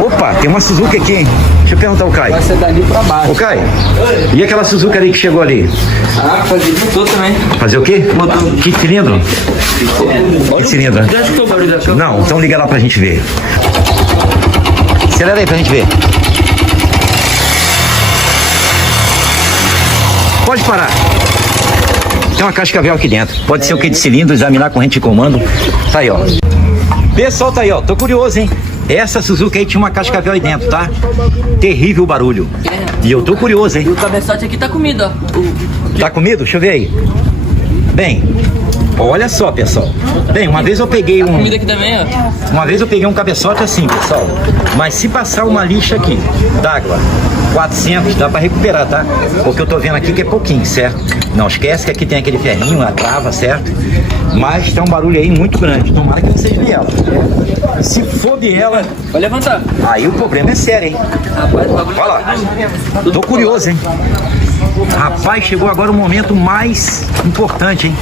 Opa, tem uma Suzuki aqui, hein? Deixa eu perguntar ao Caio. Vai ser dali pra baixo. Ô Caio, e aquela Suzuki ali que chegou ali? Ah, fazer motor também. Fazer o quê? Motor. Que cilindro? Que cilindro? Já escutou o barulho da câmera? Não, então liga lá pra gente ver. Acelera aí pra gente ver. Pode parar. Tem uma cascavel aqui dentro. Pode ser o que de cilindro, examinar a corrente de comando. Tá aí, ó. Pessoal, tá aí, ó. Tô curioso, hein? Essa Suzuki aí tinha uma cascavel aí dentro, tá? Terrível barulho. E eu tô curioso, hein? E o cabeçote aqui tá comido, ó. Tá comido? Deixa eu ver aí. Bem, olha só, pessoal. Bem, uma vez eu peguei um... Comida aqui também, ó. Uma vez eu peguei um cabeçote assim, pessoal. Mas se passar uma lixa aqui d'água, 400, dá pra recuperar, tá? Porque eu tô vendo aqui que é pouquinho, certo? Não esquece que aqui tem aquele ferrinho, a trava, certo? Mas tá um barulho aí muito grande. Tomara que não seja biela. Se for biela, Vai levantar. aí o problema é sério, hein? Rapaz, o bagulho Olha lá. tá aqui. Tô curioso, hein? Rapaz, chegou agora o momento mais importante, hein?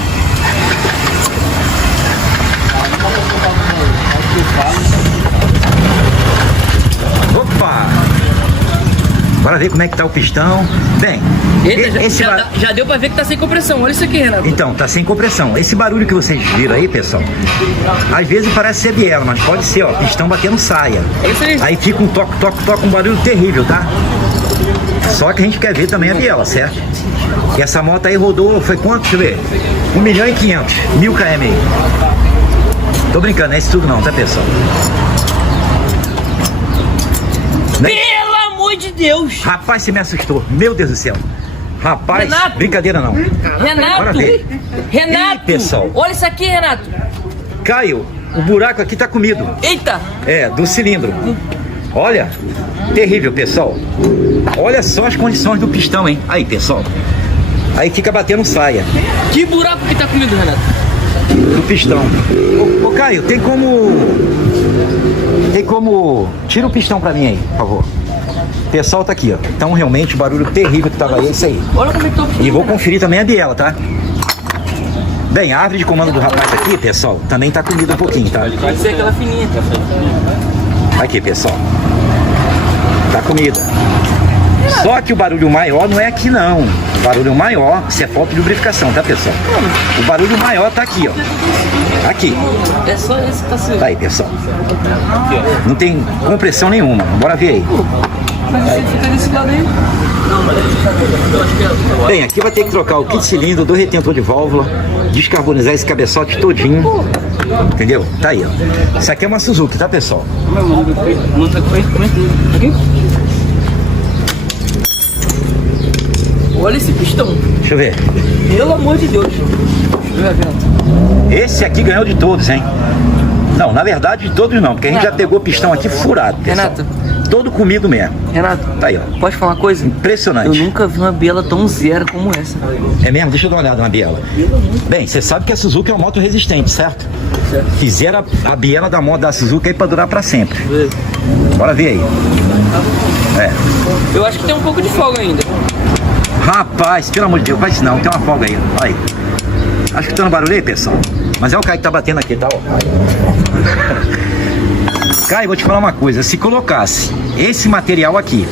Opa! Bora ver como é que tá o pistão. Bem, Eita, esse já deu pra ver que tá sem compressão. Olha isso aqui, Renato. então, tá sem compressão. Esse barulho que vocês viram aí, pessoal, às vezes parece ser biela, mas pode ser, ó, pistão batendo saia. Olha isso aí. Aí fica um toque, toque, toque, um barulho terrível, tá? Só que a gente quer ver também a biela, certo? E essa moto aí rodou, foi quanto? Deixa eu ver. 1.500.000, 1.000 km aí. Tô brincando, não é isso tudo não, tá, pessoal? Né? Pelo amor de Deus! Rapaz, você me assustou. Meu Deus do céu. Rapaz, Renato. brincadeira não. Bora Renato! ver. Renato! Ih, pessoal. Olha isso aqui, Renato! Caio, o buraco aqui tá comido. Eita! É, do cilindro. Olha, terrível, pessoal. Olha só as condições do pistão, hein? Aí, pessoal. Aí fica batendo saia Que buraco que tá comido, Renato? do pistão. Ô Caio, tem como... Tira o pistão pra mim aí, por favor. O pessoal tá aqui, ó. Então, realmente, o barulho terrível que tava aí é isso aí. Olha como é que tá o pistão. E vou conferir também a biela, tá? Bem, a árvore de comando do rapaz aqui, pessoal, também tá comida um pouquinho, tá? Pode ser aquela fininha. Aqui, pessoal. Tá comida. Só que o barulho maior não é aqui, não. O barulho maior, isso é falta de lubrificação, tá, pessoal? O barulho maior tá aqui, ó. Aqui. É só esse que tá sujo. Tá aí, pessoal. Não tem compressão nenhuma. Bora ver aí. Mas você fica desse lado aí. Bem, aqui vai ter que trocar o kit cilindro do retentor de válvula, descarbonizar esse cabeçote todinho. Entendeu? Tá aí, ó. Isso aqui é uma Suzuki, tá, pessoal? Não tá com aqui? Olha esse pistão. Deixa eu ver. Pelo amor de Deus. Deixa eu ver, Renato. Esse aqui ganhou de todos, hein? Não, na verdade de todos não, porque a gente já pegou pistão aqui furado, pessoal. Renato. Todo comido mesmo. Renato, Tá aí, ó. pode falar uma coisa? Impressionante. Eu nunca vi uma biela tão zero como essa. É mesmo? Deixa eu dar uma olhada na biela. Bem, você sabe que a Suzuki é uma moto resistente, certo? Fizeram a biela da moto da Suzuki aí pra durar pra sempre. Bora ver aí. É. Eu acho que tem um pouco de folga ainda. Rapaz, pelo amor de Deus, faz não, tem uma folga aí. Olha aí. Acho que tá no barulho aí, pessoal. Mas é o Caio que tá batendo aqui, tá? Ó. Caio, vou te falar uma coisa. Se colocasse esse material aqui,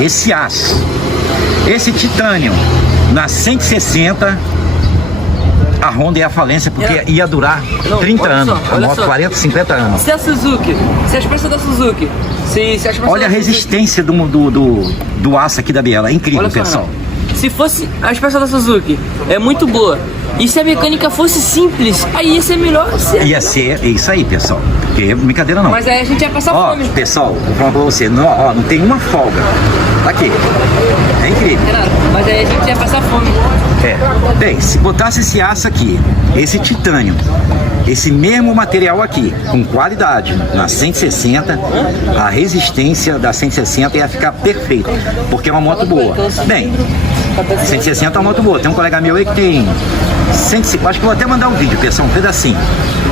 esse aço, esse titânio na 160, a Honda ia à falência, porque ia durar 30 olha anos. só, A olha moto só. 40, 50 anos. Se a Suzuki, se as peças da Suzuki, se as peças Olha a da Suzuki- resistência do aço aqui da biela. É incrível, Olha só, pessoal. Renato. Se fosse as peças da Suzuki, é muito boa. E se a mecânica fosse simples, aí ia ser melhor. Ia ser isso aí, pessoal. Porque brincadeira não. Mas aí a gente ia passar Ó, fome. pessoal, vou falar pra você, não, ó, não tem uma folga. Aqui. É incrível. Renato, mas aí a gente ia passar fome. É. Bem, se botasse esse aço aqui, esse titânio, esse mesmo material aqui, com qualidade, na 160, a resistência da 160 ia ficar perfeita, porque é uma moto boa. Bem, 160 é uma moto boa. Tem um colega meu aí que tem 150, acho que vou até mandar um vídeo, pessoal, um pedacinho.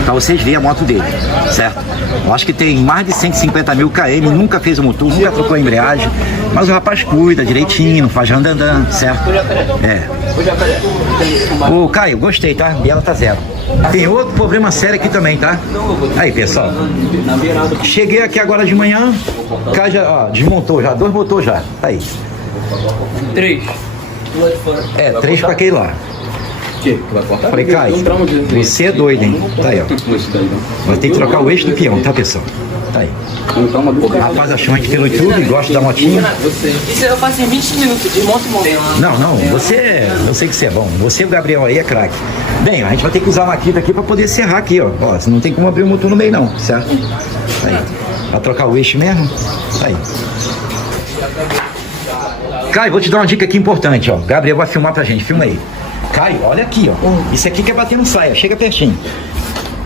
pra vocês verem a moto dele, certo? Eu acho que tem mais de 150 mil km, nunca fez o motor, nunca trocou a embreagem, mas o rapaz cuida direitinho, não faz andando, certo? Ô Caio, gostei, tá? Biela tá zero. Tem outro problema sério aqui também, tá? Aí, pessoal. Cheguei aqui agora de manhã, o cara já, ó, desmontou já, 2 motores já, tá aí. 3. 3 pra aquele lá. Falei, Caio, você é doido, hein? Tá aí, ó. Vai ter que trocar o eixo do peão, tá, pessoal? Tá aí. O rapaz achou a gente pelo YouTube, gosta da motinha. Isso eu faço em 20 minutos, desmonto e monto. Não, você, eu sei que você é bom. Você e o Gabriel aí é craque. Bem, a gente vai ter que usar a maquita aqui pra poder serrar aqui, ó. Ó, você não tem como abrir o motor no meio não, certo? Tá aí. Pra trocar o eixo mesmo? Tá aí. Caio, vou te dar uma dica aqui importante, ó. Gabriel vai filmar pra gente, filma aí. Caio, olha aqui, ó. Isso aqui que é bater no saia, chega pertinho.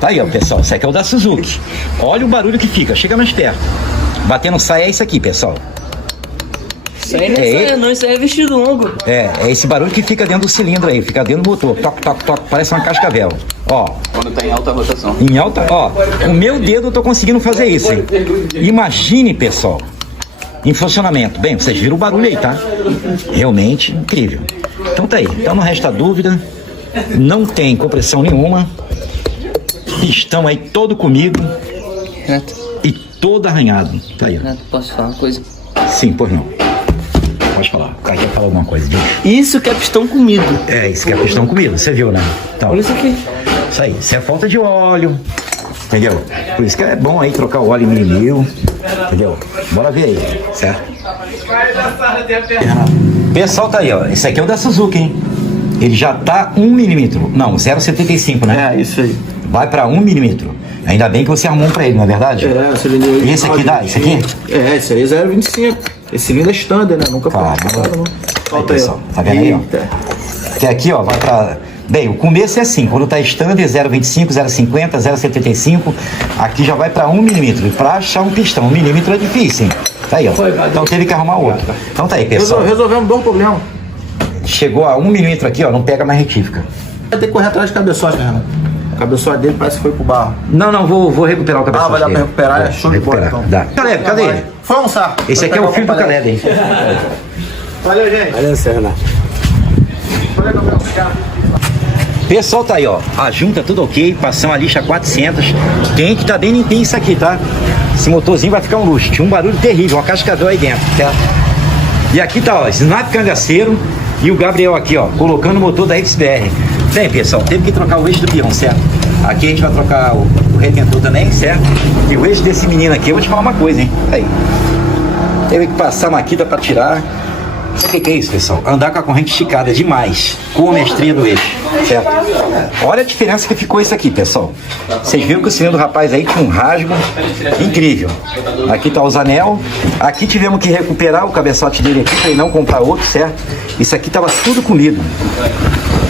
Tá aí, ó, pessoal. Isso aqui é o da Suzuki. Olha o barulho que fica, chega mais perto. Batendo saia é isso aqui, pessoal. Isso aí não é saia, não, isso aí é vestido longo. É esse barulho que fica dentro do cilindro aí, fica dentro do motor. Toc, toc, toc, parece uma cascavel. Ó. Quando tá em alta rotação. Em alta, ó. O meu dedo eu tô conseguindo fazer isso, hein? Imagine, pessoal, em funcionamento. Bem, vocês viram o barulho aí, tá? Realmente incrível. Então tá aí. Então não resta dúvida. Não tem compressão nenhuma. Pistão aí todo comido. Renato, E todo arranhado. Tá aí, ó. Renato, posso falar uma coisa? Sim, pois não. Pode falar. O cara quer falar alguma coisa, viu? Isso que é pistão comido. É, isso que é pistão comido, você viu, né? Então, Olha isso aqui. isso aí. Isso é falta de óleo. Entendeu? Por isso que é bom aí trocar o óleo em 1000. Entendeu? Bora ver aí, certo? Pessoal, tá aí, ó. Esse aqui é o da Suzuki, hein? Ele já tá 1 milímetro. Não, 0,75, né? É, isso aí. Vai pra 1 milímetro. Ainda bem que você arrumou um pra ele, não é verdade? É, cilindro. E esse aqui dá? Esse aqui? É, esse aí é 0,25. Esse cilindro é standard, né? Nunca Caramba. não. Aí, Falta aí, pessoal, ó. tá vendo aí, ó? Eita. Que aqui, ó, vai pra... Bem, o começo é assim, quando tá standard, 0,25, 0,50, 0,75, aqui já vai pra 1 milímetro. E pra achar um pistão, 1 milímetro é difícil, hein? Tá aí, ó. Então teve que arrumar outro. Então tá aí, pessoal. Resolvemos dois problemas. Chegou a 1 milímetro aqui, ó, não pega mais retífica. Vai ter que correr atrás de cabeçote, né, Renato? O cabeçote dele parece que foi pro barro. Não, vou recuperar o cabeçote vai dar pra dele. recuperar? É show de bola, Recuperar, então. dá. Caleb, cadê ele? Foi almoçar. Esse aqui é o filho do Caleb, hein? Valeu, gente. Valeu, Renato. Valeu, Gabriel. Obrigado. Pessoal, tá aí, ó. A junta tudo ok, passão a lixa 400. Tem que tá bem limpinho isso aqui, tá? Esse motorzinho vai ficar um luxo. Tinha um barulho terrível, uma cascavel aí dentro, certo? E aqui tá, ó, Snap cangaceiro e o Gabriel aqui, ó, colocando o motor da XBR. Bem, pessoal, teve que trocar o eixo do peão, certo? Aqui a gente vai trocar o retentor também, certo? E o eixo desse menino aqui, eu vou te falar uma coisa, hein? Aí. Teve que passar a maquita pra tirar. Sabe o que é isso, pessoal? Andar com a corrente esticada demais, com a mestria do eixo, certo? Olha a diferença que ficou isso aqui, pessoal. Vocês viram que o cilindro do rapaz aí tinha um rasgo incrível. Aqui tá os anel. Aqui tivemos que recuperar o cabeçote dele aqui para ele não comprar outro, certo? Isso aqui tava tudo comido.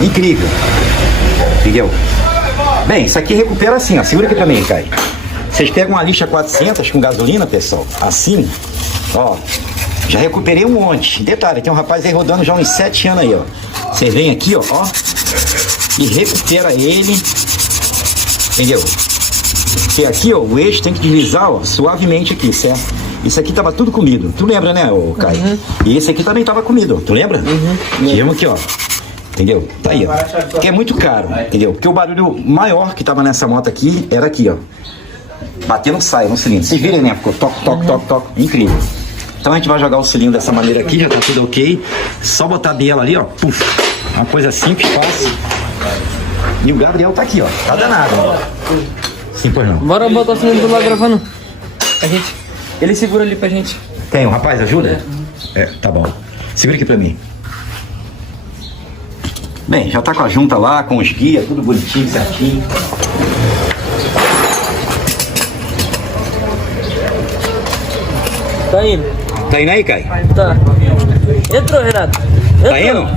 Incrível. Entendeu? Bem, isso aqui recupera assim, ó. Segura aqui pra mim, Caio. Vocês pegam uma lixa 400 com gasolina, pessoal, assim, ó. Já recuperei um monte. Detalhe, tem um rapaz aí rodando já uns 7 anos aí, ó. Você vem aqui, ó, e recupera ele. Entendeu? Porque aqui, ó, o eixo tem que deslizar, ó, suavemente aqui, certo? Isso aqui tava tudo comido. Tu lembra, né, ô Caio? Uhum. E esse aqui também tava comido, ó. Tu lembra? Uhum. Tivemos aqui, ó. Entendeu? Tá aí, ó. Porque é muito caro, entendeu? Porque o barulho maior que tava nessa moto aqui era aqui, ó. Batendo saia no cilindro. Vocês viram, né? Ficou toque, toque, toque, toque. Incrível. Então a gente vai jogar o cilindro dessa maneira aqui, já tá tudo ok. Só botar a biela ali, ó. Puf. Uma coisa simples, fácil. E o Gabriel tá aqui, ó. Tá danado, ó. Sim, pois não. Bora botar o cilindro lá gravando. A gente. Ele segura ali pra gente. Tem, o rapaz, ajuda? É, tá bom. Segura aqui pra mim. Bem, já tá com a junta lá, com os guias, tudo bonitinho, certinho. Tá indo. Tá indo aí, Caio? Tá. Entrou, Renato. Tá indo?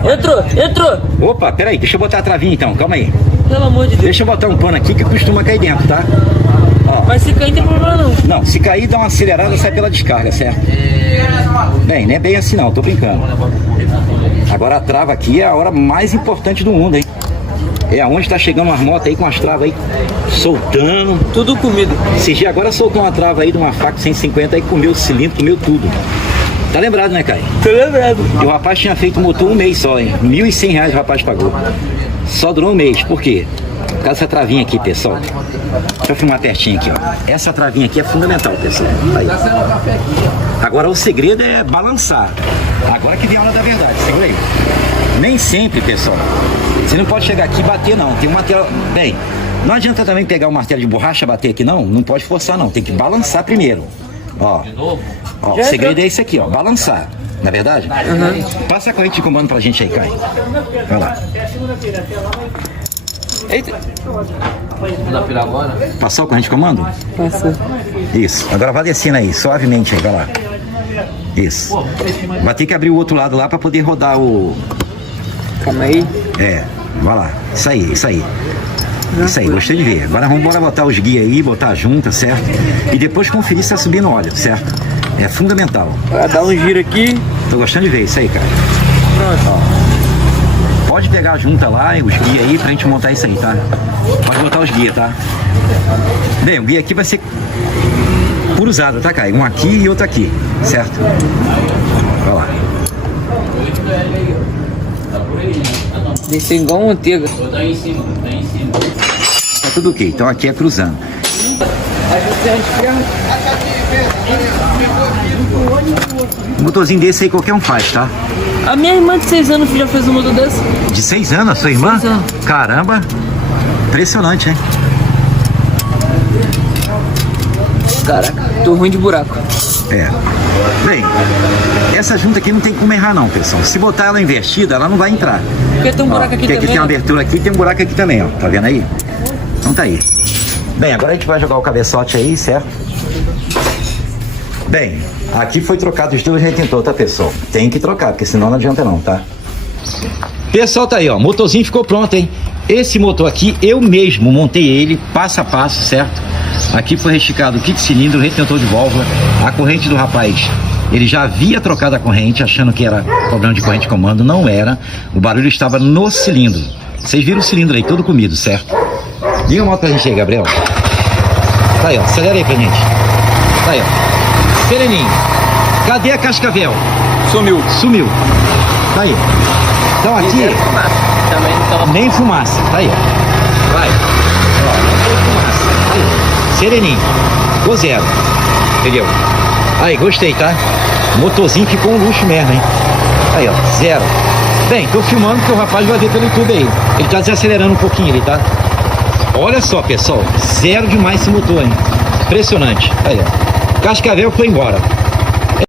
Entrou. Opa, peraí, deixa eu botar a travinha então, calma aí. Pelo amor de Deus. Deixa eu botar um pano aqui que costuma cair dentro, tá? Ó. Mas se cair não tem problema não. Não, se cair dá uma acelerada, sai pela descarga, certo? Bem, não é bem assim não, tô brincando. Agora a trava aqui é a hora mais importante do mundo, hein? É aonde tá chegando umas motos aí com as travas aí soltando. Tudo comido. Esse dia agora soltou uma trava aí de uma faca 150 aí, comeu o cilindro, comeu tudo. Tá lembrado, né, Caio? Tô lembrado. E o rapaz tinha feito motor um mês só, hein? R$1.100 o rapaz pagou. Só durou um mês. Por quê? Por causa dessa travinha aqui, pessoal. Deixa eu filmar pertinho aqui, ó. Essa travinha aqui é fundamental, pessoal. Aí. Agora o segredo é balançar. Agora que vem a hora da verdade, segura aí. Nem sempre, pessoal. Você não pode chegar aqui e bater, não. Tem um martelo... Bem, não adianta também pegar um martelo de borracha e bater aqui, não. Não pode forçar, não. Tem que balançar primeiro. Ó, ó, o segredo é esse aqui, ó, balançar, não é verdade? Passa a corrente de comando pra gente aí, Caio. Vai lá. Eita. Passou a corrente de comando? Passou. Isso, agora vai descendo aí, suavemente aí, vai lá. Isso. Vai ter que abrir o outro lado lá pra poder rodar o... Calma aí. É, vai lá, isso aí, isso aí. Isso aí, gostei de ver. Agora vamos embora botar os guias aí, botar a junta, certo? E depois conferir se tá subindo óleo, certo? É fundamental. Vai dar um giro aqui. Tô gostando de ver isso aí, cara. Pronto. Ó, pode pegar a junta lá e os guias aí pra gente montar isso aí, tá? Pode botar os guias, tá? Bem, o guia aqui vai ser cruzado, tá, Caio? Um aqui e outro aqui, certo? Olha lá. Descer igual manteiga. Tá tudo ok, então aqui é cruzando. Um motorzinho desse aí qualquer um faz, tá? A minha irmã de 6 anos já fez um motor desse. De 6 anos, a sua irmã? 6 anos. Caramba! Impressionante, hein? Caraca, tô ruim de buraco. É. Bem, essa junta aqui não tem como errar não, pessoal. Se botar ela invertida, ela não vai entrar. Porque tem um buraco aqui Porque aqui também. tem uma abertura aqui e tem um buraco aqui também, ó. Tá vendo aí? Então tá aí. Bem, agora a gente vai jogar o cabeçote aí, certo? Bem, aqui foi trocado os dois retentor, tá, pessoal? Tem que trocar, porque senão não adianta não, tá? Pessoal, tá aí, ó. Motorzinho ficou pronto, hein? Esse motor aqui, eu mesmo montei ele passo a passo, certo? Aqui foi resticado o kit cilindro, retentor de válvula, a corrente do rapaz. Ele já havia trocado a corrente, achando que era problema de corrente de comando, não era. O barulho estava no cilindro. Vocês viram o cilindro aí, todo comido, certo? Liga a moto pra gente aí, Gabriel. Tá aí, ó. Acelera aí pra gente. Tá aí, ó. Sereninho. Cadê a Cascavel? Sumiu. Sumiu. Tá aí. Então aqui... Também não tava... Nem fumaça. Tá aí, ó. Vai. Ó, não tem fumaça. Tá aí. Sereninho. Ficou zero. Entendeu? Aí, gostei, tá? O motorzinho ficou um luxo mesmo, hein? Aí, ó. Zero. Bem, tô filmando porque o rapaz vai ver pelo YouTube aí. Ele tá desacelerando um pouquinho ali, tá? Olha só, pessoal. Zero demais esse motor, hein? Impressionante. Aí, ó. Cascavel foi embora.